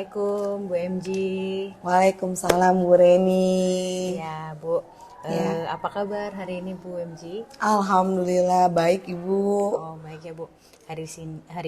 Assalamualaikum Bu MG. Waalaikumsalam Bu Reni. Ya Bu, apa kabar hari ini Bu MG? Alhamdulillah baik Ibu. Oh baik ya Bu. Hari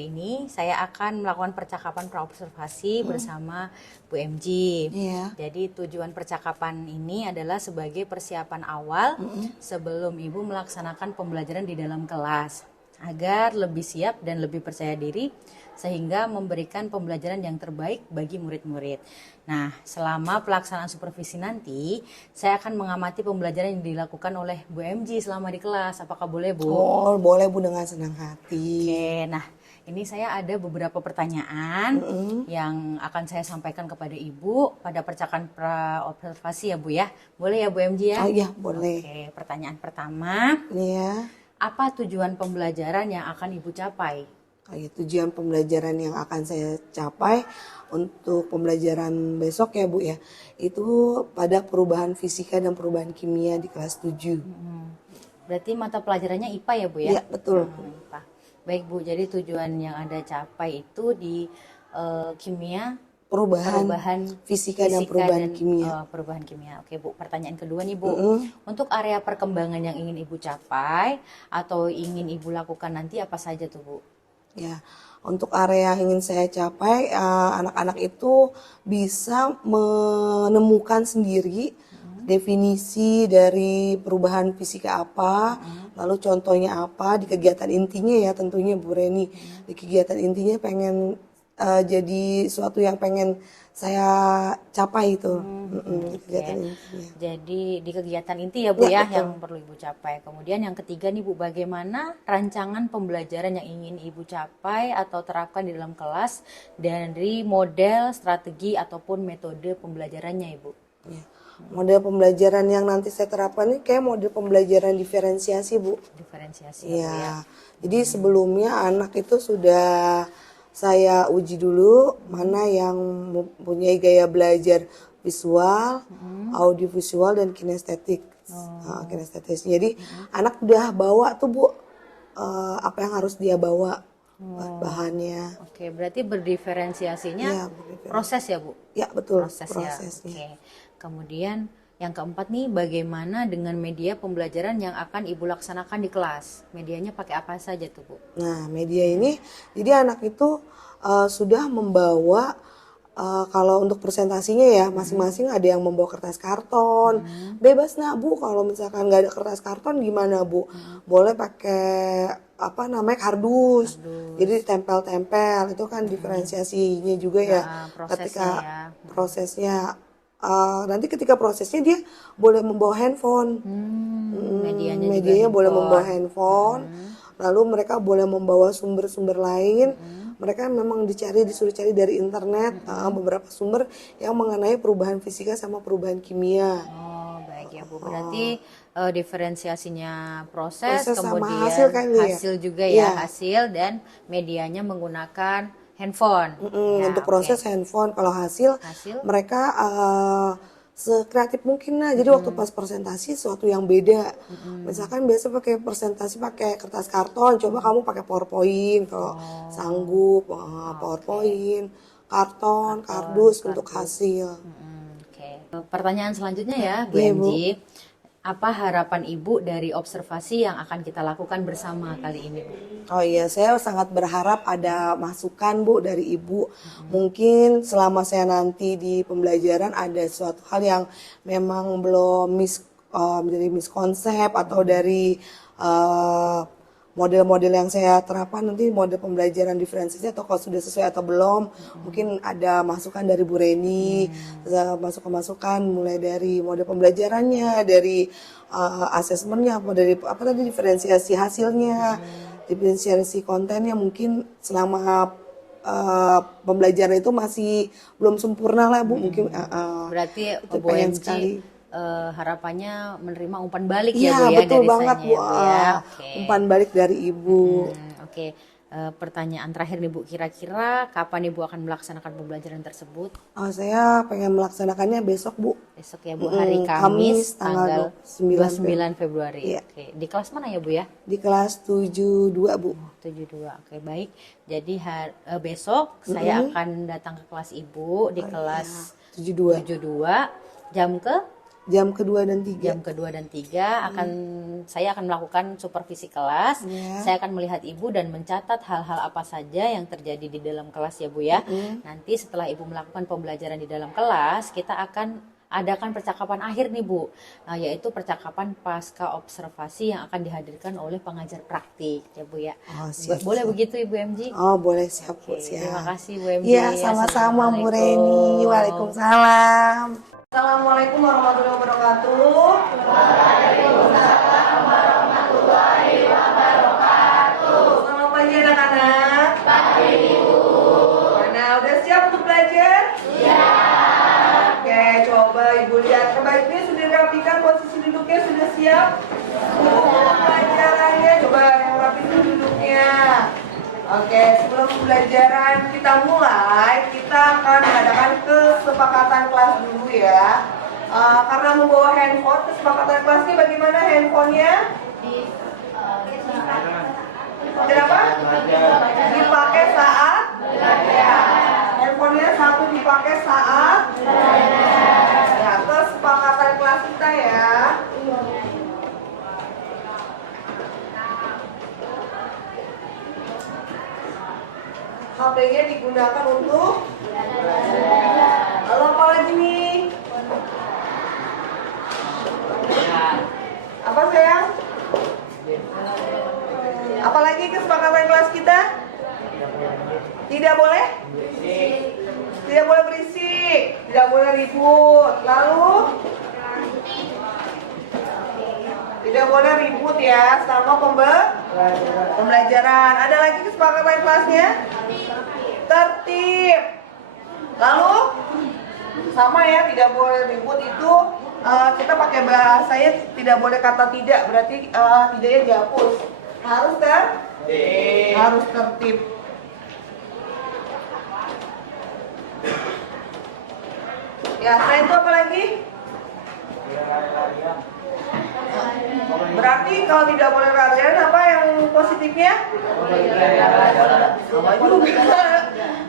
ini saya akan melakukan percakapan praobservasi bersama Bu MG. Iya. Jadi tujuan percakapan ini adalah sebagai persiapan awal sebelum Ibu melaksanakan pembelajaran di dalam kelas agar lebih siap dan lebih percaya diri sehingga memberikan pembelajaran yang terbaik bagi murid-murid. Nah, selama pelaksanaan supervisi nanti, saya akan mengamati pembelajaran yang dilakukan oleh Bu MG selama di kelas. Apakah boleh, Bu? Oh, boleh Bu dengan senang hati. Oke, nah ini saya ada beberapa pertanyaan yang akan saya sampaikan kepada Ibu pada percakapan praobservasi ya Bu ya. Boleh ya Bu MG ya? Oh iya, boleh. Oke, pertanyaan pertama. Iya. Apa tujuan pembelajaran yang akan Ibu capai? Oh iya, tujuan pembelajaran yang akan saya capai untuk pembelajaran besok ya Bu ya. Itu pada perubahan fisika dan perubahan kimia di kelas 7. Berarti mata pelajarannya IPA ya Bu ya? Iya, betul. IPA. Baik Bu, jadi tujuan yang Anda capai itu di kimia, Perubahan fisika dan perubahan kimia. perubahan kimia. Oke Bu, pertanyaan kedua nih Bu. Untuk area perkembangan yang ingin Ibu capai atau ingin Ibu lakukan nanti apa saja tuh Bu? Ya, untuk area yang ingin saya capai, anak-anak itu bisa menemukan sendiri definisi dari perubahan fisika apa, lalu contohnya apa di kegiatan intinya ya tentunya Bu Reni. Di kegiatan intinya pengen jadi suatu yang pengen saya capai itu. Kegiatan intinya. Jadi di kegiatan inti ya Bu Ya, ya, betul. yang perlu Ibu capai. Kemudian yang ketiga nih Bu, bagaimana rancangan pembelajaran yang ingin Ibu capai atau terapkan di dalam kelas dari model, strategi ataupun metode pembelajarannya Ibu? Ya. Model pembelajaran yang nanti saya terapkan ini kayak model pembelajaran diferensiasi Bu. Diferensiasi ya Bu ya. Ya, jadi sebelumnya anak itu sudah saya uji dulu mana yang mempunyai gaya belajar visual, audiovisual dan kinestetik. Kinestetis. Jadi anak udah bawa tuh Bu apa yang harus dia bawa bahannya. Oke, berarti berdiferensiasinya Ya, berdiferensiasi. proses ya Bu? Ya betul Proses ya. prosesnya. Oke. Kemudian yang keempat nih, bagaimana dengan media pembelajaran yang akan Ibu laksanakan di kelas? Medianya pakai apa saja tuh Bu? Nah, media ini, jadi anak itu sudah membawa, kalau untuk presentasinya ya, masing-masing ada yang membawa kertas karton. Bebas nak Bu, kalau misalkan nggak ada kertas karton gimana Bu? Boleh pakai apa namanya kardus. Jadi tempel-tempel, itu kan diferensiasinya juga ya. prosesnya Ketika ya. prosesnya, nanti ketika prosesnya dia boleh membawa handphone. Medianya juga Medianya boleh handphone. membawa handphone, lalu mereka boleh membawa sumber-sumber lain. Mereka memang disuruh cari dari internet beberapa sumber yang mengenai perubahan fisika sama perubahan kimia. Oh, baik ya Bu. Berarti diferensiasinya proses, Proses sama kemudian hasil kan ya? hasil juga Iya. ya, hasil dan medianya menggunakan handphone. Ya, Untuk oke. proses handphone, kalau hasil, Hasil? mereka sekreatif mungkin lah. Jadi waktu pas presentasi sesuatu yang beda. Misalkan biasa pakai presentasi pakai kertas karton, coba kamu pakai PowerPoint kalau sanggup, PowerPoint, karton, kardus untuk hasil. Oke. Pertanyaan selanjutnya ya, Bu Iya, MG. Bu. Apa harapan Ibu dari observasi yang akan kita lakukan bersama kali ini, Bu? Oh iya, saya sangat berharap ada masukan Bu dari Ibu. Mungkin selama saya nanti di pembelajaran ada suatu hal yang memang belum dari miskonsep atau dari model-model yang saya terapkan nanti model pembelajaran diferensiasi atau kalau sudah sesuai atau belum. Mungkin ada masukan dari Bu Reni, masukan-masukan mulai dari model pembelajarannya, dari asesmennya, dari apa tadi diferensiasi hasilnya, diferensiasi kontennya mungkin selama pembelajaran itu masih belum sempurna lah Bu mungkin Berarti itu Bu pengen MG sekali. harapannya menerima umpan balik Iya ya Bu ya betul dari banget saya Bu. ya Bu ya. Oke. Umpan balik dari Ibu. Oke. Pertanyaan terakhir nih Bu, kira-kira kapan Ibu akan melaksanakan pembelajaran tersebut? Saya pengen melaksanakannya besok, Bu. Besok ya Bu, hari Kamis, tanggal 29 Februari. Iya. Oke, di kelas mana ya Bu ya? Di kelas 72, Bu. 72. Oke, baik. Jadi besok saya akan datang ke kelas Ibu di kelas 72 Jam kedua dan 3. jam kedua dan 3 saya akan melakukan supervisi kelas. Saya akan melihat Ibu dan mencatat hal-hal apa saja yang terjadi di dalam kelas ya Bu ya. Nanti setelah Ibu melakukan pembelajaran di dalam kelas, kita akan adakan percakapan akhir nih Bu, yaitu percakapan pasca observasi yang akan dihadirkan oleh pengajar praktik ya Bu ya. Boleh begitu Ibu MG? Oh boleh, siap Bu, siap. Terima kasih Bu MG. Iya sama-sama Bu Reni. Waalaikumsalam. Assalamualaikum warahmatullahi wabarakatuh. Waalaikumsalam warahmatullahi wabarakatuh. Selamat pagi anak-anak. Pagi Ibu. Mana udah siap untuk belajar? Siap. Oke, coba Ibu lihat kebaiknya sudah rapikan, posisi duduknya sudah siap. Untuk pelajarannya coba yang rapi dulu duduknya. Oke, sebelum pembelajaran kita mulai, kita akan mengadakan kesepakatan kelas dulu ya. Karena membawa handphone, kesepakatan kelas ini bagaimana handphonenya? Kenapa? Dipakai saat belajar. Handphonenya satu dipakai saat belajar. Ya, kesepakatan kelas kita ya. HP-nya digunakan untuk lalu apa lagi nih? Apa sayang? Apalagi kesepakatan kelas kita? Tidak boleh? Tidak boleh berisik, tidak boleh ribut. Lalu? Tidak boleh ribut ya selama pembelajaran. Ada lagi kesepakatan kelasnya? Tertib. Lalu sama ya, tidak boleh ribut itu kita pakai bahasanya tidak boleh kata tidak, berarti tidaknya dihapus. Harus harus tertib. Ya, selain itu apa lagi? Berarti kalau tidak boleh rajaan apa yang positifnya? Sama juga.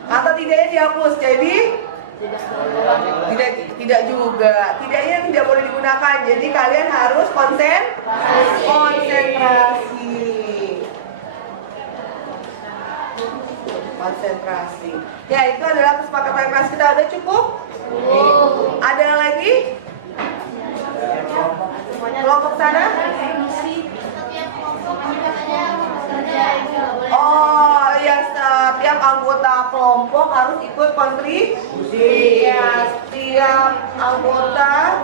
Kata tidaknya dihapus, jadi tidak juga. Tidaknya tidak boleh digunakan. Jadi kalian harus konsentrasi. Ya, itu adalah kesepakatan kelas kita. Ada cukup? Ada lagi? Kelompok sana? Oh ya, setiap anggota kelompok harus ikut kontribusi. Ya, setiap anggota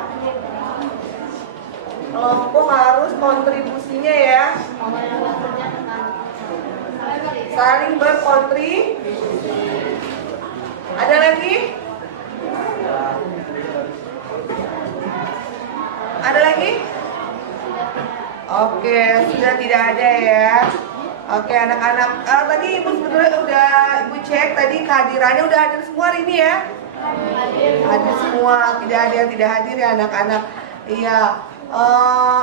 kelompok harus kontribusinya ya. Saling berkontribusi. Ada lagi? Ada lagi? Oke, sudah tidak ada ya. Oke anak-anak, tadi Ibu sebetulnya udah Ibu cek tadi kehadirannya udah hadir semua hari ini ya? Hadir semua, tidak ada yang tidak hadir ya anak-anak. Iya,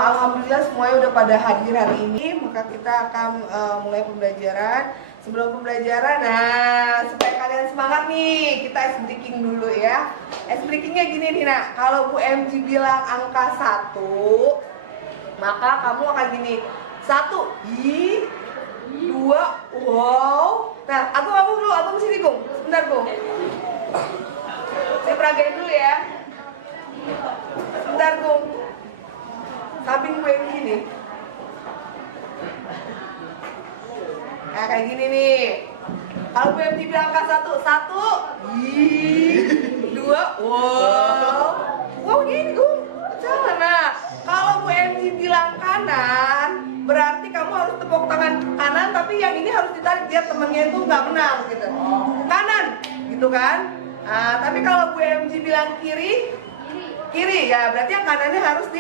alhamdulillah semuanya udah pada hadir hari ini. Maka kita akan mulai pembelajaran. Sebelum pembelajaran, nah supaya kalian semangat nih, kita ice breaking dulu ya. Ice breakingnya gini nih nak, kalau Bu MG bilang angka 1, maka kamu akan gini, 1, i, 2, wow. Nah, aku dulu, aku sini Gung, sebentar Gung. Saya peragain dulu ya. Sebentar Gung. Samping Bu MG nih. Nah, kayak gini nih. Kalau Bu MG bilang angka 1, 1, i, 2, wow. Wow gini Gung. Salah. Nah, kalau Bu MG bilang kanan, berarti kamu harus tepuk tangan kanan, tapi yang ini harus ditarik biar temennya itu nggak menang gitu. Kanan, gitu kan? Nah, tapi kalau Bu MG bilang kiri, kiri ya berarti yang kanannya harus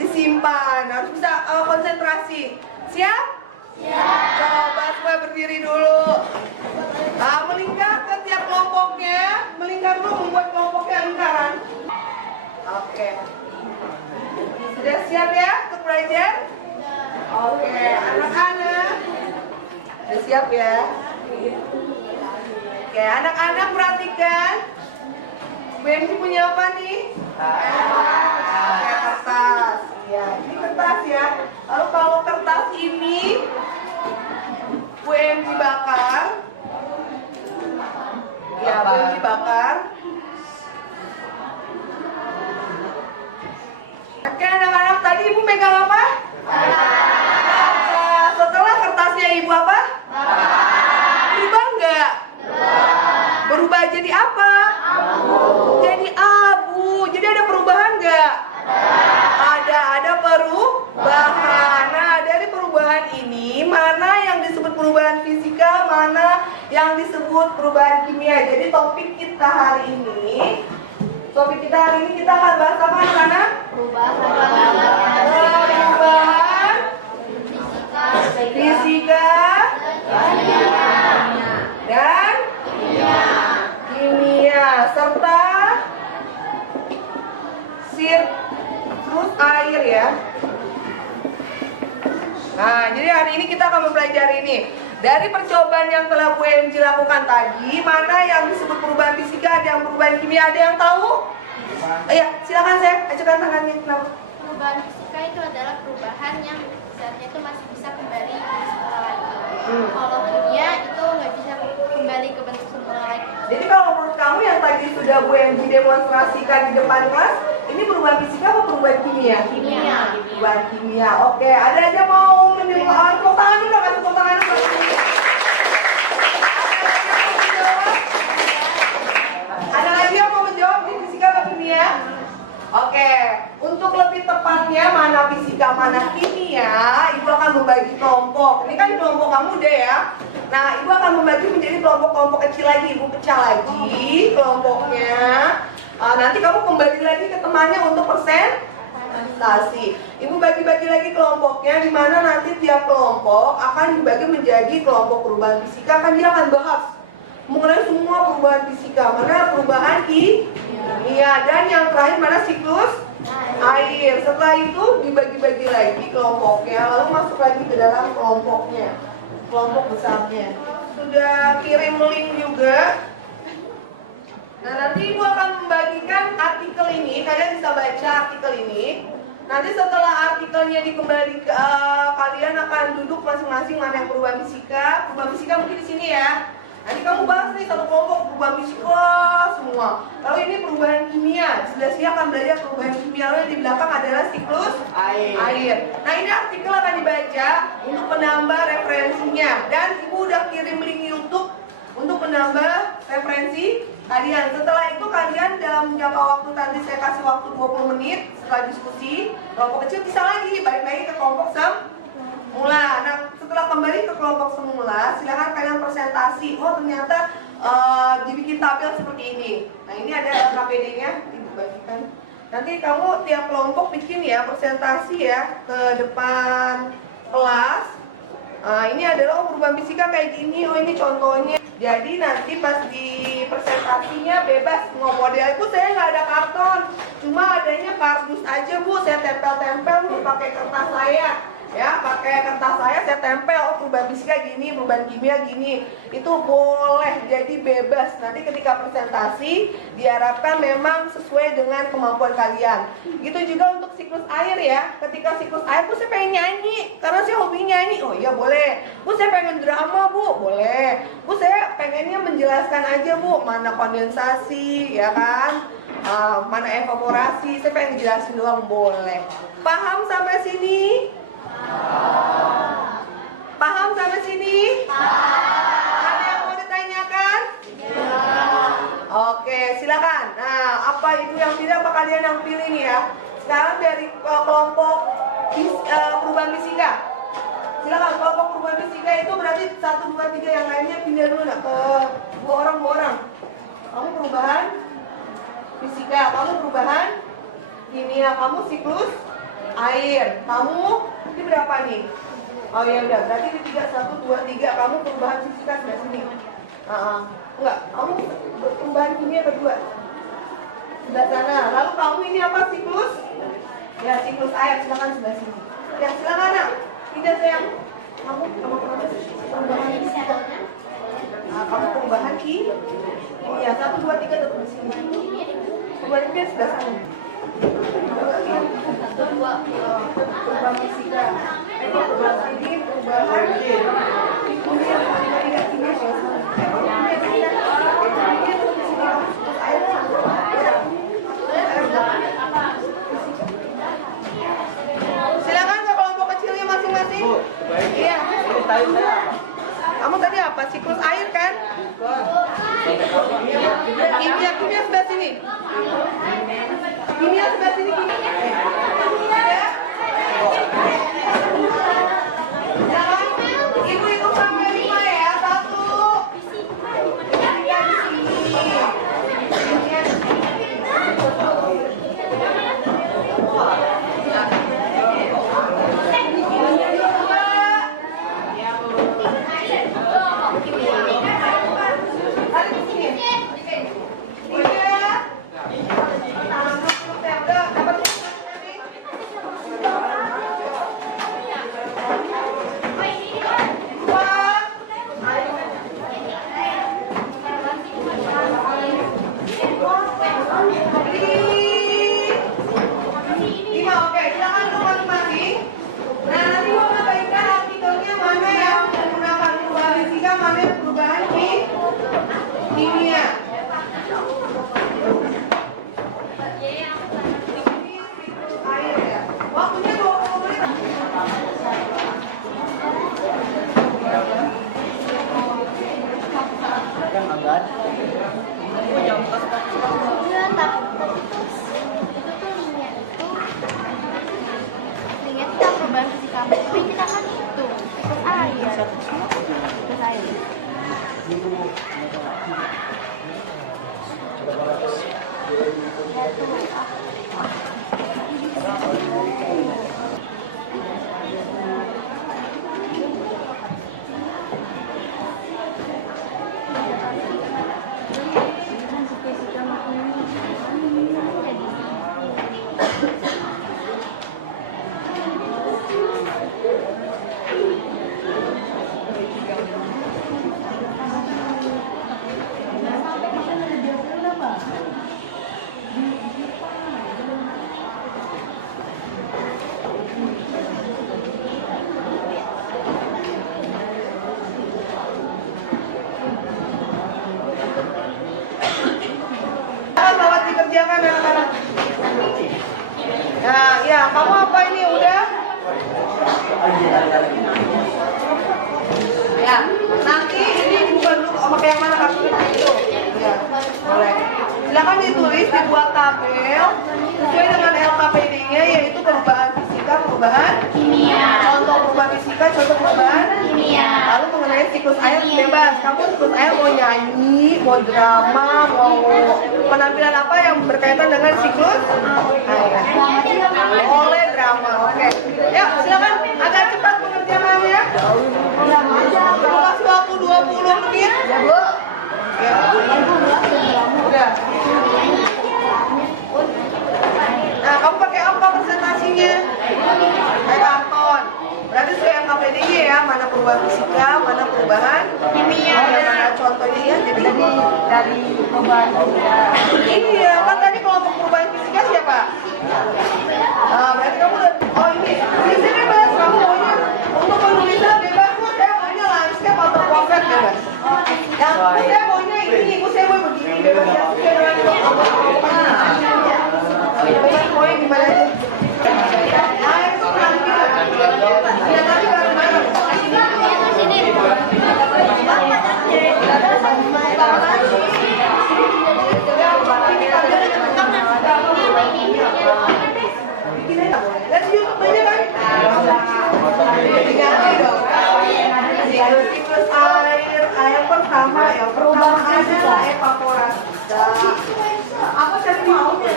disimpan, harus bisa konsentrasi. Siap? Coba semua berdiri dulu. Melingkar ke tiap kelompoknya. Melingkar dulu, membuat kelompoknya lingkaran. Oke. Sudah siap ya untuk belajar? Oke, anak-anak. Sudah siap ya? Oke, anak-anak perhatikan. Bu Emsi punya apa nih? Oke, kertas. Ya, ini kertas ya. Lalu kalau kertas ini Bu Emsi bakar. Ya, Bu Emsi bakar. Oke, anak-anak, tadi Ibu megang apa? Kertas. Setelah kertasnya Ibu apa? Berubah enggak? Berubah jadi apa? Jadi abu. Jadi ada perubahan nggak? Ada perubahan. Nah, dari perubahan ini mana yang disebut perubahan fisika, mana yang disebut perubahan kimia. Jadi topik kita hari ini kita akan bahas apa, anak-anak? Perubahan fisika dan kimia serta siklus air ya. Nah, jadi hari ini kita akan mempelajari ini. Dari percobaan yang telah Bu Emsi lakukan tadi, mana yang disebut perubahan fisika, ada yang perubahan kimia, ada yang tahu? Iya, silakan saya ajukan tangannya. Kenapa? Perubahan fisika itu adalah perubahan yang zatnya itu masih bisa kembali ke semula lagi. Kalau kimia itu nggak bisa kembali ke bentuk semula lagi. Jadi kalau menurut kamu yang tadi sudah Bu Emsi demonstrasikan di depan kelas, ini perubahan fisika atau perubahan kimia? Kimia. Perubahan kimia. Oke, ada aja mau menjawab? Tepuk tangan dulu, kasih tepuk tangan dulu. Ada lagi yang mau menjawab di fisika atau kimia? Oke, untuk lebih tepatnya mana fisika mana kimia, Ibu akan membagi kelompok. Ini kan kelompok kamu deh ya. Nah, Ibu akan membagi menjadi kelompok-kelompok kecil lagi. Ibu pecah lagi kelompoknya. Nanti kamu kembali lagi ke temannya untuk presentasi. Ibu bagi-bagi lagi kelompoknya, di mana nanti tiap kelompok akan dibagi menjadi kelompok perubahan fisika. Dia akan bahas mengenai semua perubahan fisika, mana perubahan kimia, dan yang terakhir mana siklus air. Setelah itu dibagi-bagi lagi kelompoknya, lalu masuk lagi ke dalam kelompoknya, kelompok besarnya. Sudah kirim link juga. Nah, nanti Ibu akan membagikan artikel ini, kalian bisa baca artikel ini. Nanti setelah artikelnya dikembali ke kalian akan duduk masing-masing mana yang perubahan fisika. Perubahan fisika mungkin di sini ya. Nanti kamu bahas nih satu kelompok perubahan fisika semua. Lalu ini perubahan kimia. Sudah siap akan belajar perubahan kimia. Lalu di belakang adalah siklus air. Nah, ini artikel akan dibaca untuk menambah referensinya. Dan Ibu udah kirim link YouTube untuk menambah referensi kalian. Setelah itu kalian dalam jangka waktu tadi saya kasih waktu 20 menit setelah diskusi, kelompok kecil bisa lagi balik lagi ke kelompok semula. Nah, setelah kembali ke kelompok semula, silakan kalian presentasi. Oh, ternyata dibikin tabel seperti ini. Nah, ini ada KPD-nya, dibagikan. Nanti kamu tiap kelompok bikin ya presentasi ya ke depan kelas. Ini adalah perubahan fisika kayak gini. Oh, ini contohnya. Jadi nanti pas di presentasinya bebas mau model itu saya nggak ada karton, cuma adanya kardus aja Bu. Saya tempel-tempel nih pakai kertas saya. Ya, pakai kertas saya tempel, oh perubahan fisika gini, perubahan kimia gini. Itu boleh, jadi bebas. Nanti ketika presentasi diharapkan memang sesuai dengan kemampuan kalian. Gitu juga untuk siklus air ya. Ketika siklus air, Bu saya pengen nyanyi, karena saya hobi nyanyi. Oh iya boleh. Bu saya pengen drama Bu, boleh. Bu saya pengennya menjelaskan aja Bu, mana kondensasi, ya kan? Mana evaporasi, saya pengen jelasin doang, boleh. Paham sampai sini? Paham sampai sini? Ada yang mau ditanyakan? Oke, silakan. Nah, apa itu yang tidak, apa kalian yang pilih nih ya? Sekarang dari kelompok perubahan fisika. Silakan, kelompok perubahan fisika itu berarti 1, 2, 3 yang lainnya pindah dulu nak ke 2 orang. Kamu perubahan fisika, kamu perubahan kimia, kamu siklus air. Kamu ini berapa nih? Oh ya udah, berarti ini 3, 1, 2, 3. Kamu perubahan fisika sebelah sini. Enggak, kamu perubahan kimia kedua. Sebelah sana. Lalu kamu ini apa, siklus? Ya, siklus air. Silakan sebelah sini. Ya, silakan nak. Tidak sayang. Kamu perubahan fisika. Kamu perubahan kimia. 1, 2, 3 tetap di sini. Perubahan kimia sebelah sana. Perubahan fisika. Ini perubahan ini perubahan silakan ke kelompok kecilnya masing-masing. Iya. Kamu tadi apa? Siklus air kan? Kimia sebelah sini. Kimia sebelah sini. Ya. Ibu hitung sampai 5 ya. 1. Kimia di sini. Kerjakan anak-anak. Nah, ya, kamu apa ini udah? Ya, nanti ini bukan dulu pakai yang mana kamu itu? Ya, boleh. Silakan ditulis, dibuat tabel sesuai dengan LKPD-nya, yaitu perubahan fisika, perubahan kimia. Contoh perubahan fisika, contoh perubahan kimia. Lalu mengenai siklus air bebas. Kamu siklus air mau nyanyi, mau drama, mau penampilan apa yang berkaitan dengan siklus air? Oleh drama. Oke. Yuk, silakan agak cepat pengerjaannya. Kasih waktu 20 menit. Ya. Udah. Nah, kamu pakai apa presentasinya? Pakai karton. Berarti sesuai LKPD-nya ya, mana perubahan fisika, mana perubahan kimia, mana contohnya ya. Jadi dari perubahan fisika. Iya, kan tadi kelompok perubahan fisika siapa? Nah, berarti kamu udah, oh ini sini bebas, kamu maunya untuk penulisan bebas, saya maunya landscape atau portrait bebas. Yang saya maunya ini, saya mau begini bebas ya, saya dengan bebas maunya gimana aja. Nah, itu nanti ya nanti bareng-bareng. Lihat YouTube-nya kan? Diganti dong. Siklus air pertama ya, pertama adalah evaporasi. Apa tadi maunya?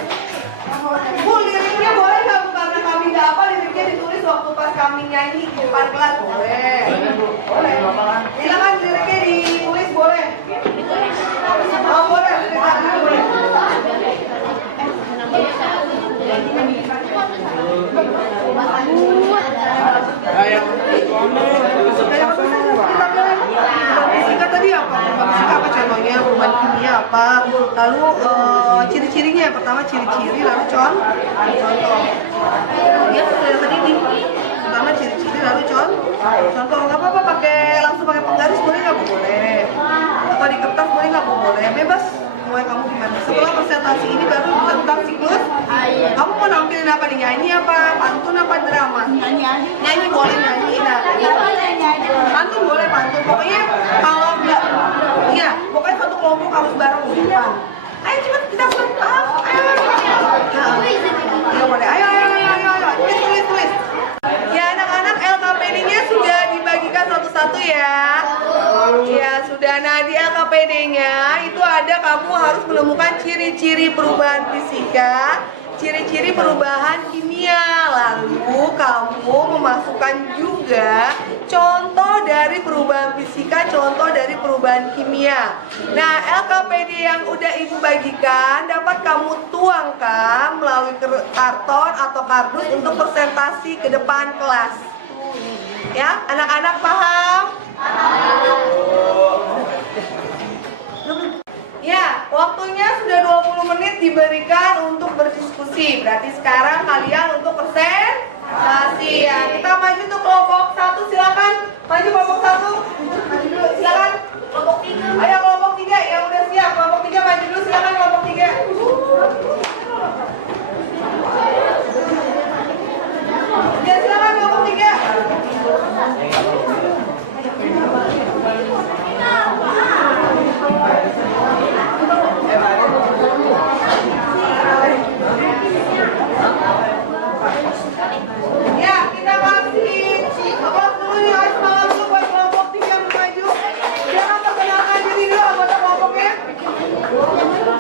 Bu, liriknya boleh nggak Bu? Karena kami nggak apa, liriknya ditulis waktu pas kami nyanyi di depan kelas boleh. Boleh. Silakan liriknya ditulis boleh. Oh boleh. Boleh. Fisika tadi apa? Fisika apa contohnya? Perubahan kimia apa? Lalu ciri-cirinya yang pertama ciri-ciri, lalu contoh. Ya sudah tadi nih. Pertama ciri-ciri, lalu contoh. Nggak apa-apa langsung pakai penggaris boleh nggak? Boleh. Atau di kertas boleh nggak? Boleh. Bebas. Mulai kamu gimana? Setelah presentasi ini baru tentang siklus. Kamu mau nampilin apa nih? Nyanyi apa? Pantun apa drama? Nyanyi boleh nyanyi. Nah, pantun boleh pantun. Pokoknya kalau nggak, ya pokoknya satu kelompok harus bareng di depan. Ayo cepat kita pantun. Ayo. Ya boleh. Ayo. Tulis. Ya anak-anak LKPD-nya sudah dibagikan satu-satu ya. Ya sudah. Nah di LKPD-nya itu ada kamu harus menemukan ciri-ciri perubahan fisika, ciri-ciri perubahan kimia. Lalu kamu memasukkan juga contoh dari perubahan fisika, contoh dari perubahan kimia. Nah LKPD yang udah ibu bagikan dapat kamu tuangkan melalui karton atau kardus untuk presentasi ke depan kelas. Ya anak-anak paham? Ya, waktunya sudah 20 menit diberikan untuk berdiskusi. Berarti sekarang kalian untuk presentasi ya. Kita maju untuk kelompok 1, silakan. Maju kelompok 1. Maju dulu, silakan. Kelompok 3. Ayo kelompok 3 yang udah siap. Kelompok 3 maju dulu, silakan kelompok 3. Ya, silakan kelompok 3. Ya, kita kasih aplaus dulu ya, semangat dulu buat kelompok 3 yang maju. Jangan perkenalkan diri dulu anggota kelompoknya.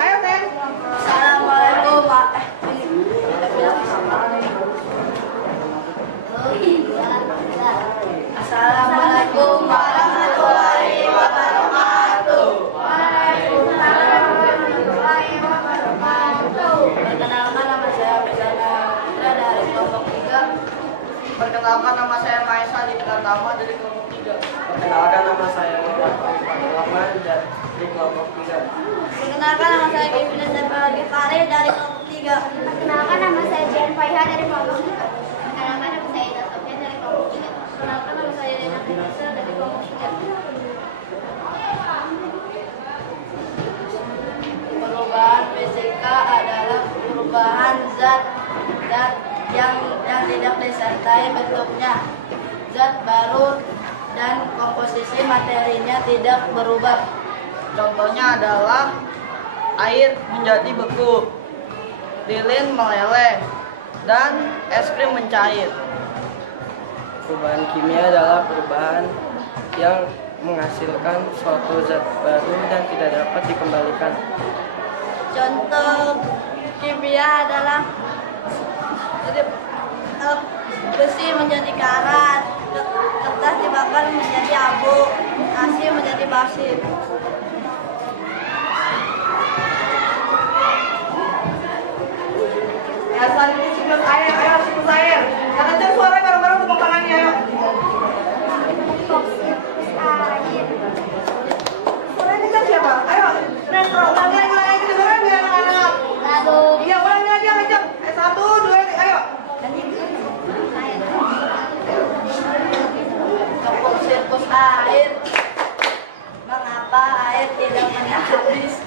Ayo, Teh. Assalamualaikum Pak. Assalamualaikum warahmatullahi wabarakatuh. Waalaikumsalam warahmatullahi wabarakatuh. Perkenalkan nama saya Besana Putra dari kelompok 3. Perkenalkan nama saya Maesa di Pratama dari kelompok 3. Perkenalkan nama saya Muhammad Rahman dari kelompok 3. Perkenalkan nama saya Kevin Gifari dari kelompok 3. Perkenalkan nama saya Jian Faiha dari kelompok 3. Perkenalkan nama saya Ida Sofian dari kelompok 3. Perkenalkan nama saya Dena Finisa dari kelompok 3. Perubahan fisika adalah perubahan zat yang tidak disertai bentuknya. Zat baru dan komposisi materinya tidak berubah. Contohnya adalah air menjadi beku, lilin meleleh, dan es krim mencair. Perubahan kimia adalah perubahan yang menghasilkan suatu zat baru dan tidak dapat dikembalikan. Contoh kimia adalah besi menjadi karat, kertas dibakar menjadi abu, nasi menjadi basir. Ya, selanjutnya siklus air. Ayo siklus air. Yang kencang suara bareng-bareng tepuk tangannya. Ayo. Suaranya kencang siapa? Ayo. Ulangi kedengeran nggak anak-anak? Iya, ulangi aja kencang. 1, 2, 3, ayo. Tepuk siklus air. Mengapa air tidak pernah habis?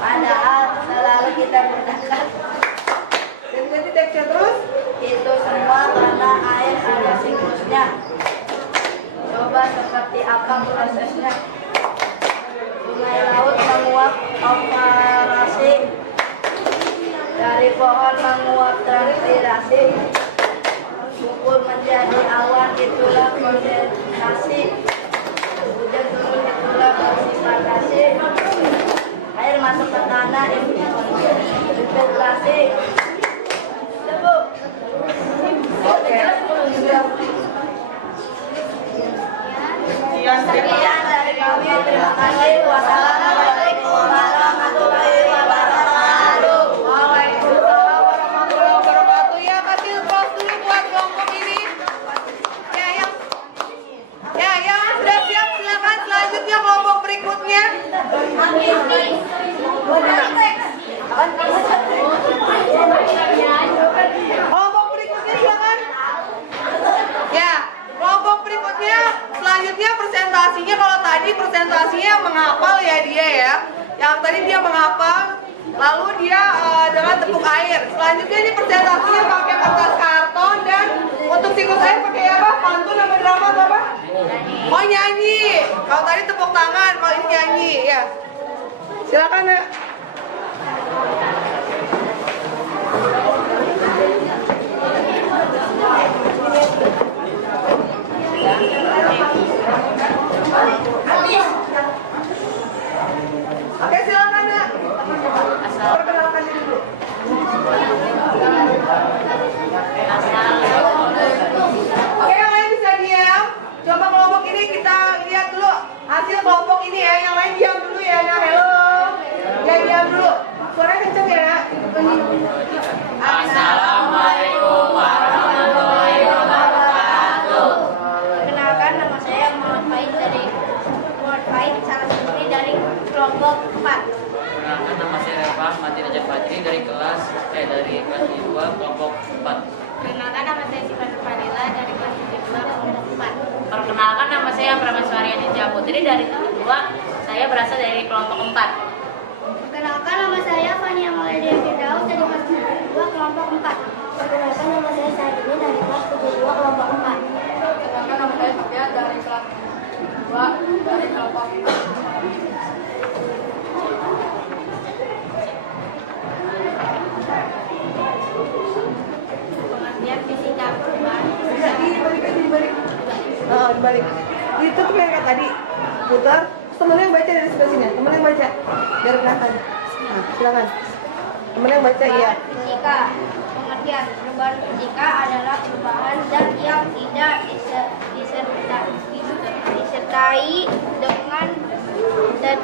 Padahal selalu kita gunakan. Jadi teksnya terus. Itu semua karena air ada siklusnya. Coba seperti apa prosesnya? Sungai laut menguap evaporasi, dari pohon menguap transpirasi, gugur menjadi awan, itulah kondensasi. Hujan turun, itulah presipitasi. Air masuk ke tanah, infiltrasi. Oke. Sekian dari kami. Terima kasih. Wassalamualaikum warahmatullahi wabarakatuh. Waalaikumsalam warahmatullahi wabarakatuh. Ya, kasih applause dulu buat kelompok ini. Yang sudah siap silakan selanjutnya kelompok berikutnya. Kelompok berikutnya silakan. Ya, kelompok berikutnya selanjutnya presentasinya, kalau tadi presentasinya menghafal ya dia ya. Yang tadi dia menghafal, lalu dia dengan tepuk air. Selanjutnya ini presentasinya pakai kertas karton, dan untuk siklus air pakai apa? Pantun apa drama atau apa? Oh, nyanyi. Kalau tadi tepuk tangan, kalau ini nyanyi ya. Silakan ya. Oke, silakan ya. Perkenalkan diri dulu. Oke, yang lain bisa diam. Coba kelompok ini kita lihat dulu hasil kelompok ini ya. Yang lain diam dulu ya. Nah, hello. Ya, diam dulu. Suaranya kenceng ya. Assalamualaikum warahmatullahi wabarakatuh. Perkenalkan, nama saya Muhammad Faid salah satu dari kelompok 4. Perkenalkan, nama saya Reva Mati Raja Fajri dari kelas 2 kelompok 4. Perkenalkan, nama saya Sifat Fadila dari kelas 2 kelompok 4. Perkenalkan, nama saya Prameswariani Putri dari kelas 2. Saya berasal dari kelompok 4. Perkenalkan, nama saya Fania Maulidia Firdaus dari kelas 2 kelompok 4. Perkenalkan, nama saya Saidini dari kelas 2 kelompok 4. Perkenalkan, nama saya Fatia dari kelas 2 dari kelompok 4. Pengertian fisika perubahan. Dibalik. Oh, dibalik. Ditutup ya kayak tadi. Putar. Temennya yang baca dari sebelah sini. Temennya yang baca. Biar kelihatan. Nah, silakan. Temennya yang baca iya. Fisika. Pengertian perubahan fisika adalah perubahan zat yang tidak disertai dengan dan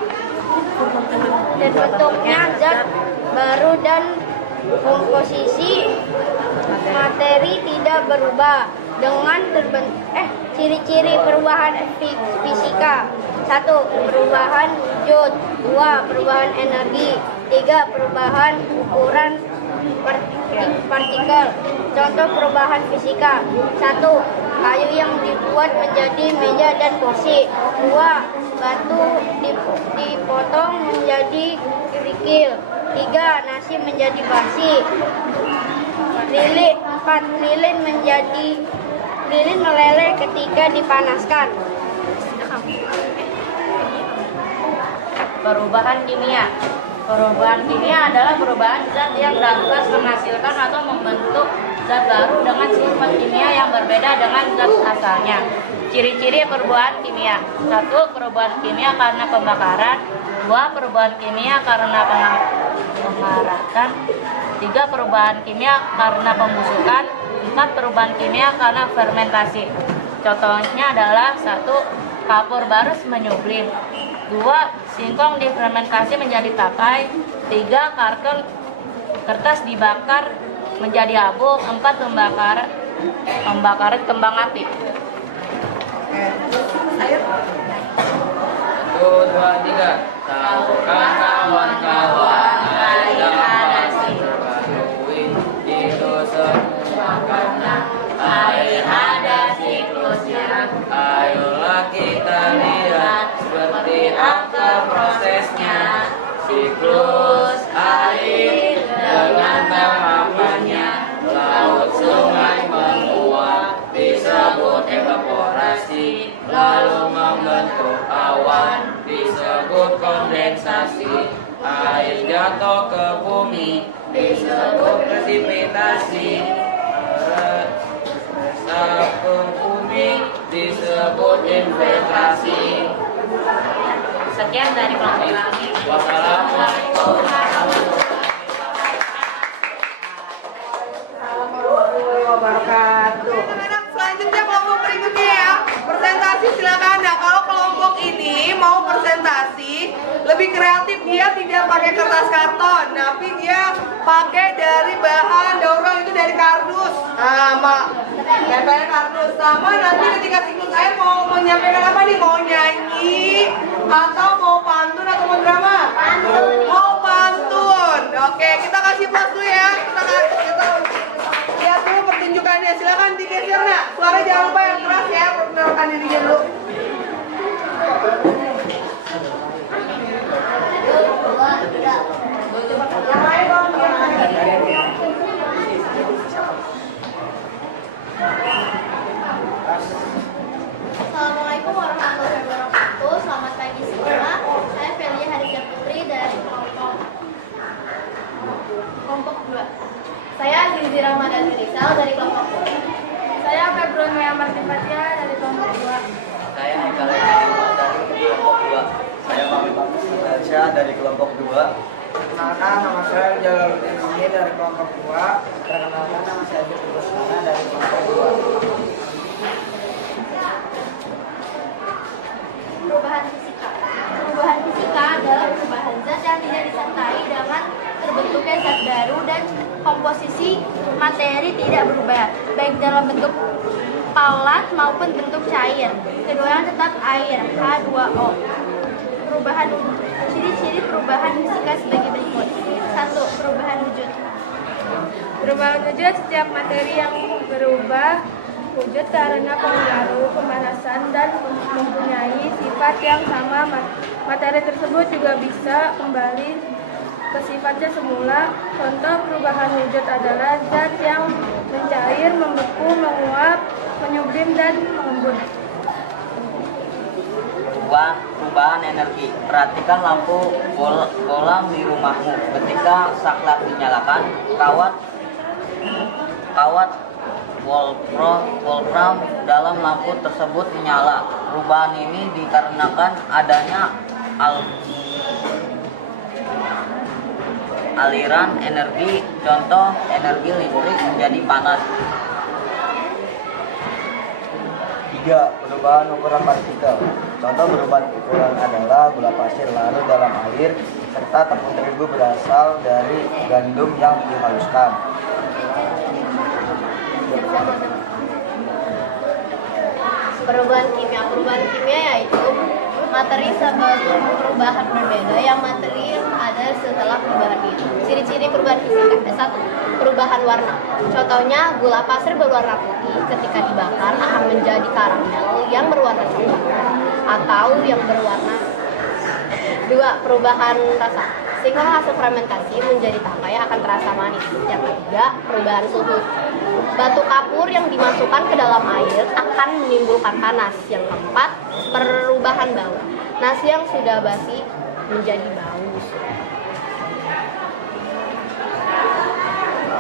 bentuknya zat baru dan komposisi materi tidak berubah dengan ciri-ciri perubahan fisika. 1. Perubahan wujud. 2. Perubahan energi. 3. Perubahan ukuran partikel. Contoh perubahan fisika. 1. Kayu yang dibuat menjadi meja dan kursi. 2. Batu dipotong menjadi kerikil. 3. Nasi menjadi basi. 4. Lilin meleleh ketika dipanaskan. Perubahan kimia. Perubahan kimia adalah perubahan zat yang dapat menghasilkan atau membentuk zat baru dengan sifat kimia yang berbeda dengan zat asalnya. Ciri-ciri perubahan kimia. 1. Perubahan kimia karena pembakaran. 2. Perubahan kimia karena pengarahan. 3. Perubahan kimia karena pembusukan. 4. Perubahan kimia karena fermentasi. Contohnya adalah 1. Kapur barus menyublim. 2. Singkong difermentasi menjadi tapai. 3. Kertas dibakar menjadi abu. 4. Pembakaran kembang api. Ayo. 1, 2, 3. Tahukah kawan-kawan ada siklusnya? Itu semua karena air ada siklusnya. Ayolah kita lihat seperti apa prosesnya. Siklus air dengan tahapannya. Laut, sungai menguap disebut evaporasi. Lalu membentuk awan disebut kondensasi. Air jatuh ke bumi disebut presipitasi. Resap ke bumi disebut infiltrasi. Sekian dari kelompok kami. Wassalamualaikum warahmatullahi wabarakatuh. Anak-anak selanjutnya presentasi silakan. Nah, kalau kelompok ini mau presentasi lebih kreatif, dia tidak pakai kertas karton, tapi dia pakai dari bahan daur ulang, itu dari kardus. Tempelnya kardus. Sama nanti ketika siklus air mau menyampaikan apa nih? Mau nyanyi atau mau pantun atau mau drama? Mau pantun. Oke, kita kasih plus dulu ya. Kita lihat dulu pertunjukannya. Silakan digeser nak. Suara jangan lupa yang keras ya. Perkenalkan dirinya dulu. Yang lain dong. Assalamualaikum warahmatullahi wabarakatuh. Selamat pagi semua. Saya Felia Hadijah Putri dari kelompok 2. Saya Zizi Ramadhani Rizal dari kelompok 2. Saya Februari Amarti Fatia dari kelompok 2. Saya Haikal dari kelompok 2. Saya Mami Fatia dari kelompok 2. Perkenalkan, nama saya Jalaluddin Mami dari kelompok 2. Perkenalkan, nama saya Joko Busmana dari kelompok 2. Perubahan fisika. Perubahan fisika adalah perubahan zat yang tidak disertai dengan terbentuknya zat baru dan komposisi materi tidak berubah, baik dalam bentuk paulat maupun bentuk cair. Keduanya tetap air, H2O. Perubahan ciri-ciri perubahan fisika sebagai berikut. 1. Perubahan wujud. Perubahan wujud setiap materi yang berubah wujud karena pengaruh pemanasan dan mempunyai sifat yang sama. Materi tersebut juga bisa kembali ke sifatnya semula. Contoh perubahan wujud adalah zat yang mencair, membeku, menguap, menyublim, dan mengembun. Perubahan energi. Perhatikan lampu bolam di rumahmu. Ketika saklar dinyalakan, kawat wolfram dalam lampu tersebut menyala. Perubahan ini dikarenakan adanya aliran energi, contoh energi listrik menjadi panas. 3. Perubahan ukuran partikel. Contoh perubahan ukuran adalah gula pasir larut dalam air serta tepung terigu berasal dari gandum yang dihaluskan. Perubahan kimia yaitu materi sebelum perubahan berbeda yang materi ada setelah perubahan itu. Ciri-ciri perubahan fisika. 1. Perubahan warna. Contohnya gula pasir berwarna putih ketika dibakar akan menjadi karamel yang berwarna coklat atau yang berwarna. 2. Perubahan rasa. Sehingga hasil fermentasi menjadi tangkai akan terasa manis. Yang ketiga, perubahan suhu. Batu kapur yang dimasukkan ke dalam air akan menimbulkan panas. Yang keempat, perubahan bau. Nasi yang sudah basi menjadi bau.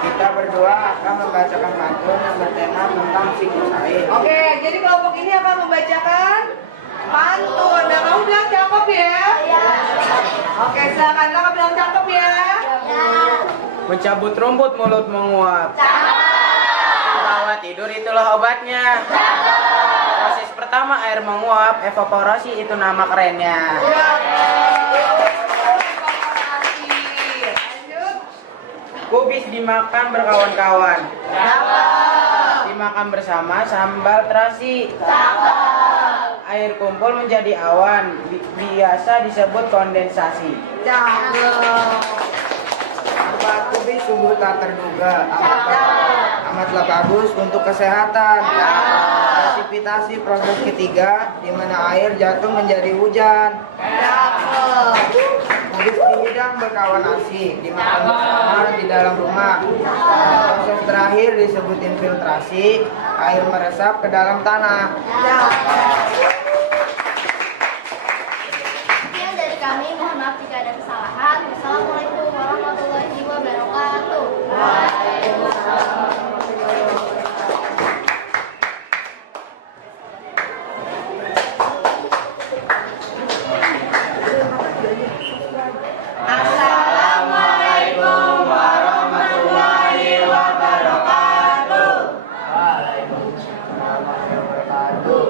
Kita berdua akan membacakan pantun yang bertema tentang siklus air. Oke, jadi kelompok ini akan membacakan pantun. Nah, kamu bilang cakep ya? Iya. Oke, silakan kakak bilang cakep ya? Ya. Mencabut rumput mulut menguap. Perawat tidur itulah obatnya. Proses pertama air menguap, evaporasi itu nama kerennya. Kubis dimakan berkawan-kawan. Dimakan bersama sambal terasi. Air kumpul menjadi awan, biasa disebut kondensasi. Manfaat kubis sungguh tak terduga. Amatlah bagus untuk kesehatan. Presipitasi proses ketiga, di mana air jatuh menjadi hujan. Kubis dihidang berkawan asik, dimakan bersama di dalam rumah. Proses terakhir disebut infiltrasi, air meresap ke dalam tanah. Sekian dari kami, mohon maaf jika ada kesalahan. Wassalamualaikum warahmatullahi wabarakatuh. Assalamualaikum warahmatullahi wabarakatuh. Waalaikumsalam warahmatullahi wabarakatuh.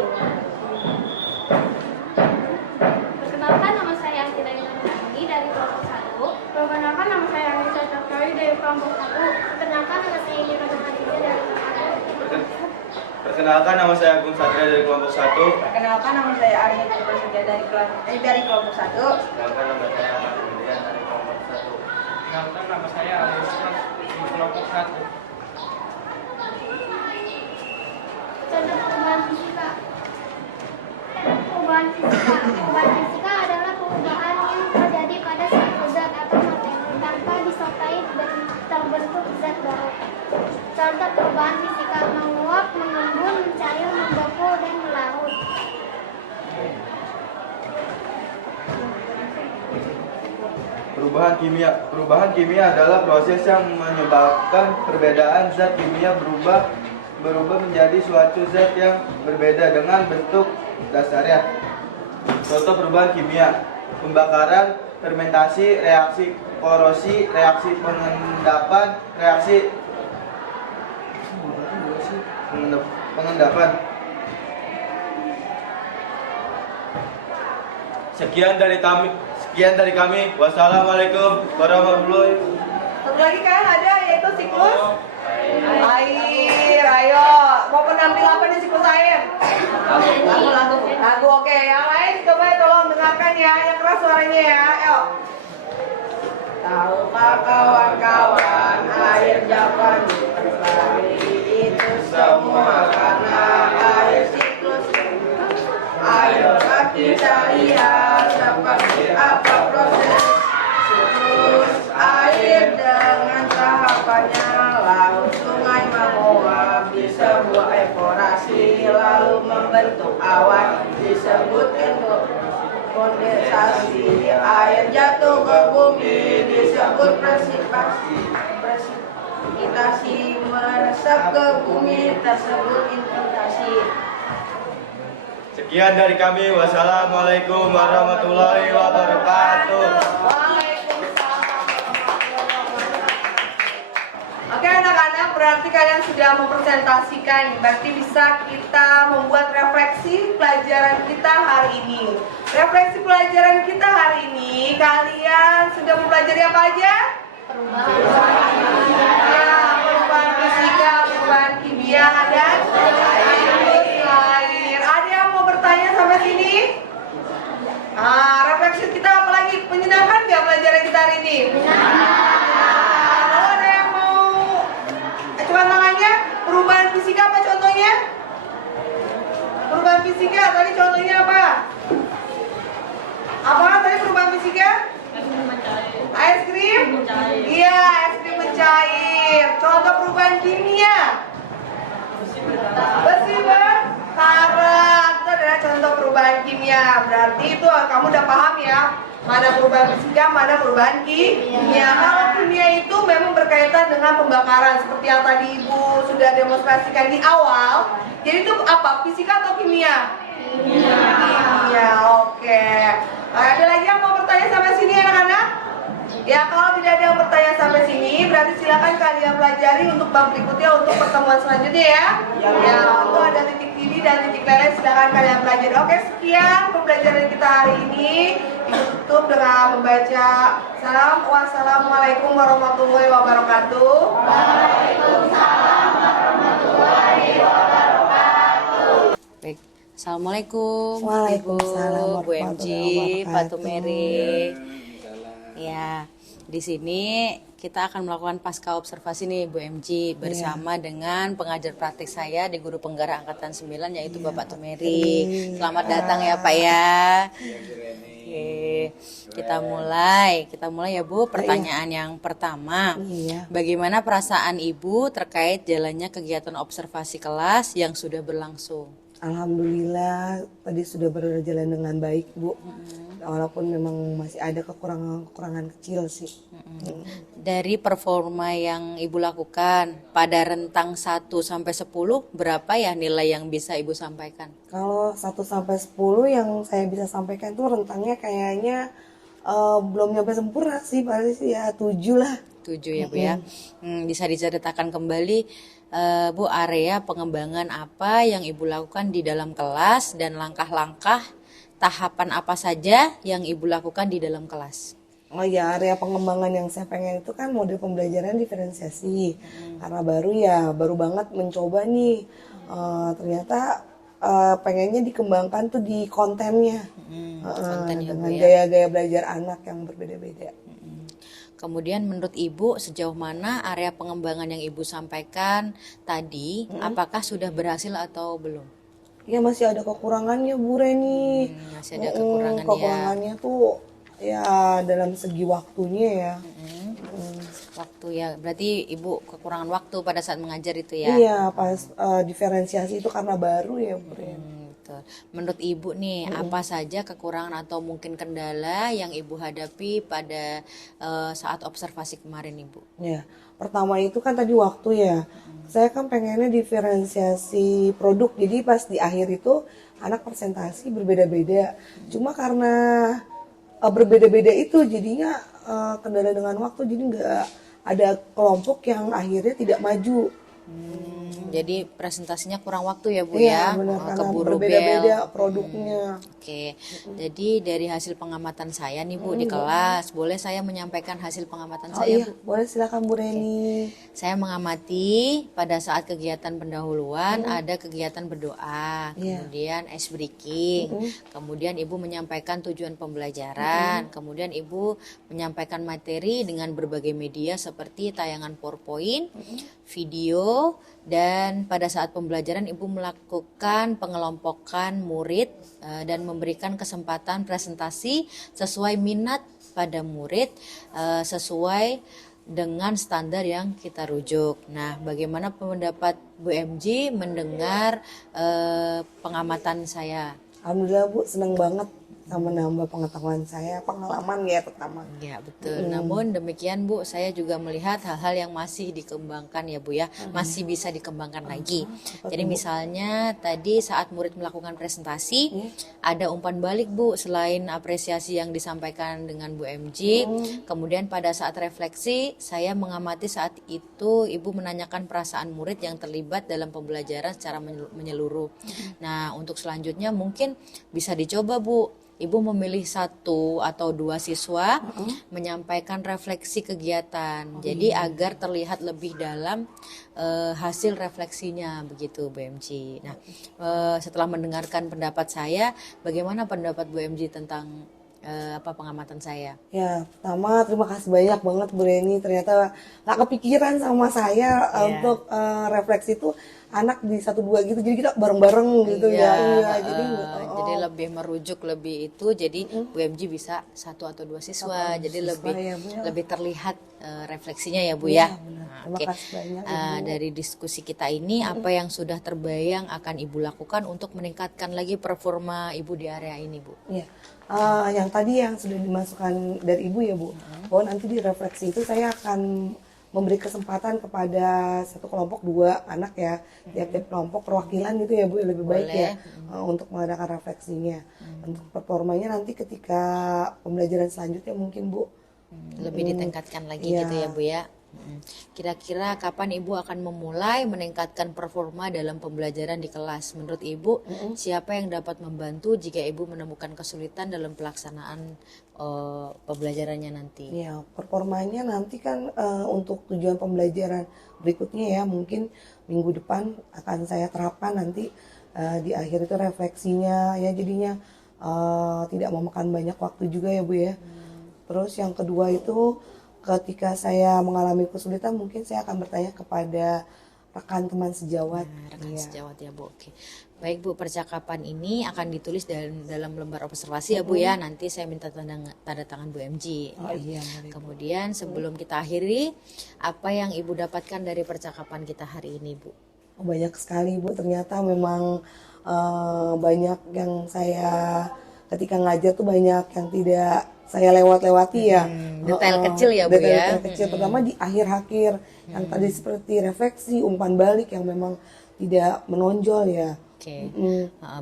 Perkenalkan, nama saya Agung Satria dari kelompok 1. Perkenalkan, nama saya Arya Prasetya dari kelompok 1. Perkenalkan, nama saya Ahmad Indrian dari kelompok 1. Perkenalkan, nama saya Alex di kelompok 1. Contoh perubahan fisika. Perubahan fisika adalah perubahan yang terjadi pada suatu zat atau materi tanpa disertai terbentuk zat baru. Contoh perubahan fisika: menguap, mengembun, mencair, membeku, dan melarut. Perubahan kimia adalah proses yang menyebabkan perbedaan zat kimia berubah menjadi suatu zat yang berbeda dengan bentuk dasarnya. Contoh perubahan kimia: pembakaran, fermentasi, reaksi korosi, reaksi pengendapan. Sekian dari kami. Wassalamualaikum warahmatullahi wabarakatuh. Satu lagi kan ada, yaitu siklus air. Ayo, mau penampil apa di siklus air? Lagu. Oke, yang lain coba tolong dengarkan ya, yang keras suaranya ya. Ayo. Tahukah kawan-kawan, air Japani terlari itu semua karena air siklus. Ayolah kita lihat seperti apa proses siklus air dengan tahapannya. Laut, sungai menguap di sebuah evaporasi, lalu membentuk awan disebut kondensasi. Air jatuh ke bumi disebut presipitasi, meresap ke bumi tersebut infiltrasi. Sekian dari kami. Wassalamualaikum warahmatullahi wabarakatuh. Oke anak-anak, berarti kalian sudah mempresentasikan. Berarti bisa kita membuat refleksi pelajaran kita hari ini. Refleksi pelajaran kita hari ini, kalian sudah mempelajari apa aja? Perubahan fisika, perubahan kimia, dan air. Ada yang mau bertanya sampai sini? Refleksi kita apa lagi? Menyenangkan nggak pelajaran kita hari ini? Kalau ada yang mau coba tangannya, perubahan fisika apa contohnya? Perubahan fisika tadi contohnya apa? Apa tadi perubahan fisika? Es krim? Iya, es krim mencair. Contoh perubahan kimia? Besi berkarat. Itu adalah contoh perubahan kimia. Berarti itu kamu udah paham ya, mana perubahan fisika, mana perubahan kimia. Kalau kimia itu memang berkaitan dengan pembakaran, seperti yang tadi Ibu sudah demonstrasikan di awal. Jadi itu apa? Fisika atau kimia? Kimia, oke. Ada lagi yang mau bertanya sampai sini anak-anak? Ya, kalau tidak ada yang bertanya sampai sini, berarti silakan kalian pelajari untuk bab berikutnya, untuk pertemuan selanjutnya ya. Ya, untuk ada titik titik dan titik lele, silakan kalian pelajari. Oke, sekian pembelajaran kita hari ini. Ditutup dengan membaca salam. Wassalamualaikum warahmatullahi wabarakatuh. Waalaikumsalam warahmatullahi wabarakatuh. Baik. Assalamualaikum. Waalaikumsalam Ibu, Bu MG, warahmatullahi Pak wabarakatuh. Tumeri. Ya, di sini kita akan melakukan pasca observasi nih Bu MG bersama dengan pengajar praktik saya di Guru Penggara Angkatan 9 yaitu Bapak Tumeri. Selamat datang ya Pak ya. Oke, kita mulai ya Bu. Pertanyaan yang pertama, bagaimana perasaan Ibu terkait jalannya kegiatan observasi kelas yang sudah berlangsung? Alhamdulillah tadi sudah berjalan dengan baik Bu. Walaupun memang masih ada kekurangan kecil sih. Dari performa yang Ibu lakukan pada rentang 1 sampai 10 berapa ya nilai yang bisa Ibu sampaikan? Kalau 1 sampai 10 yang saya bisa sampaikan tuh rentangnya kayaknya belum nyampe sempurna sih, paling sih ya 7 lah. 7 ya Bu ya. Bisa diceritakan kembali Bu, area pengembangan apa yang Ibu lakukan di dalam kelas dan langkah-langkah tahapan apa saja yang Ibu lakukan di dalam kelas? Oh ya, area pengembangan yang saya pengen itu kan model pembelajaran diferensiasi. Karena baru banget mencoba nih Ternyata pengennya dikembangkan tuh di kontennya. Konten ya, Dengan Bu, ya. gaya-gaya belajar anak yang berbeda-beda. Kemudian menurut Ibu sejauh mana area pengembangan yang Ibu sampaikan tadi, apakah sudah berhasil atau belum? Ya masih ada kekurangannya Bu Reni. Masih ada kekurangan ya. Kekurangannya tuh ya dalam segi waktunya ya. Waktu ya, berarti Ibu kekurangan waktu pada saat mengajar itu ya? Iya, pas diferensiasi itu karena baru ya Bu Reni. Betul. Menurut Ibu nih, apa saja kekurangan atau mungkin kendala yang Ibu hadapi pada saat observasi kemarin Ibu? Ya, pertama itu kan tadi waktu ya. Saya kan pengennya diferensiasi produk. Jadi pas di akhir itu anak presentasi berbeda-beda. Cuma karena berbeda-beda itu jadinya kendala dengan waktu. Jadi nggak ada kelompok yang akhirnya tidak maju. Jadi presentasinya kurang waktu ya Bu Iya, ya? benar, karena Keburu berbeda-beda bel. produknya. Oke, jadi dari hasil pengamatan saya nih Bu di kelas, boleh saya menyampaikan hasil pengamatan Oh saya iya, Bu? boleh silakan Bu Reni. Saya mengamati pada saat kegiatan pendahuluan ada kegiatan berdoa, kemudian ice breaking, kemudian Ibu menyampaikan tujuan pembelajaran, kemudian Ibu menyampaikan materi dengan berbagai media seperti tayangan PowerPoint, video, dan pada saat pembelajaran Ibu melakukan pengelompokan murid dan memberikan kesempatan presentasi sesuai minat pada murid, sesuai dengan standar yang kita rujuk. Nah, bagaimana pendapat Bu MG mendengar pengamatan saya? Alhamdulillah Bu, senang banget sama nambah pengetahuan saya, pengalaman ya pertama. Ya betul. Namun demikian Bu, saya juga melihat hal-hal yang masih dikembangkan ya Bu ya, masih bisa dikembangkan lagi. Jadi misalnya tadi saat murid melakukan presentasi, ada umpan balik Bu, selain apresiasi yang disampaikan dengan Bu MG, kemudian pada saat refleksi, saya mengamati saat itu Ibu menanyakan perasaan murid yang terlibat dalam pembelajaran secara menyeluruh. Nah, untuk selanjutnya mungkin bisa dicoba Bu. Ibu memilih 1 atau 2 siswa menyampaikan refleksi kegiatan. Jadi agar terlihat lebih dalam hasil refleksinya begitu Bu MG. Nah, setelah mendengarkan pendapat saya, bagaimana pendapat Bu MG tentang pengamatan saya? Ya, pertama terima kasih banyak banget Bu Reni. Ternyata gak kepikiran sama saya untuk refleksi itu anak di 1-2 gitu. Jadi kita bareng-bareng gitu ya. Iya, jadi lebih merujuk lebih itu. Jadi Bu MG bisa 1 atau 2 siswa. Jadi lebih terlihat refleksinya ya Bu ya. Terima kasih banyak Ibu. Dari diskusi kita ini apa yang sudah terbayang akan Ibu lakukan untuk meningkatkan lagi performa Ibu di area ini Bu? Iya. Yang tadi yang sudah dimasukkan dari Ibu ya Bu, bahwa nanti di refleksi itu saya akan memberi kesempatan kepada 1 kelompok 2 anak ya, tiap-tiap kelompok perwakilan gitu ya Bu, lebih baik ya untuk mengadakan refleksinya. Untuk performanya nanti ketika pembelajaran selanjutnya mungkin Bu lebih ditingkatkan lagi gitu ya Bu ya. Kira-kira kapan Ibu akan memulai meningkatkan performa dalam pembelajaran di kelas? Menurut Ibu, siapa yang dapat membantu jika Ibu menemukan kesulitan dalam pelaksanaan pembelajarannya nanti? Ya, performanya nanti kan untuk tujuan pembelajaran berikutnya ya, mungkin minggu depan akan saya terapkan nanti di akhir itu refleksinya ya, jadinya tidak memakan banyak waktu juga ya Bu ya. Terus yang kedua itu ketika saya mengalami kesulitan mungkin saya akan bertanya kepada rekan teman sejawat. Rekan sejawat ya Bu. Oke. Baik Bu, percakapan ini akan ditulis dalam lembar observasi ya Bu ya. Nanti saya minta tanda tangan Bu MG. Oh iya. Kemudian sebelum kita akhiri, apa yang Ibu dapatkan dari percakapan kita hari ini Bu? Banyak sekali Bu, ternyata memang banyak yang saya ketika ngajar tuh banyak yang tidak saya lewati ya. Detail kecil ya Bu ya. Detail kecil, terutama di akhir-akhir yang tadi seperti refleksi, umpan balik yang memang tidak menonjol ya. Oke.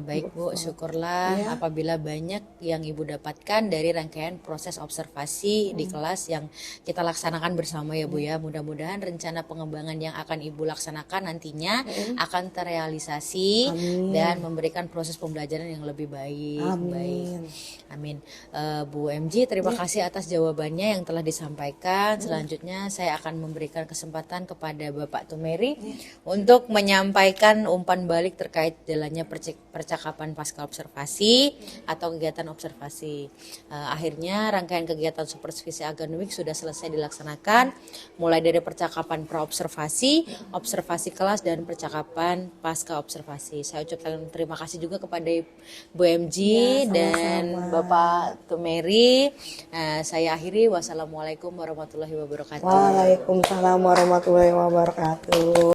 Baik Bu, syukurlah apabila banyak yang Ibu dapatkan dari rangkaian proses observasi di kelas yang kita laksanakan bersama ya Bu ya. Mudah-mudahan rencana pengembangan yang akan Ibu laksanakan nantinya akan terrealisasi dan memberikan proses pembelajaran yang lebih baik. Baik. Amin. Bu MG, terima kasih atas jawabannya yang telah disampaikan. Selanjutnya saya akan memberikan kesempatan kepada Bapak Tumeri untuk menyampaikan umpan balik terkait jalannya percakapan pasca observasi atau kegiatan observasi. Akhirnya rangkaian kegiatan supervisi akademik sudah selesai dilaksanakan, mulai dari percakapan pra-observasi, observasi kelas, dan percakapan pasca observasi. Saya ucapkan terima kasih juga kepada Bu MG dan Bapak Tumeri. Saya akhiri, wassalamualaikum warahmatullahi wabarakatuh. Waalaikumsalam warahmatullahi wabarakatuh.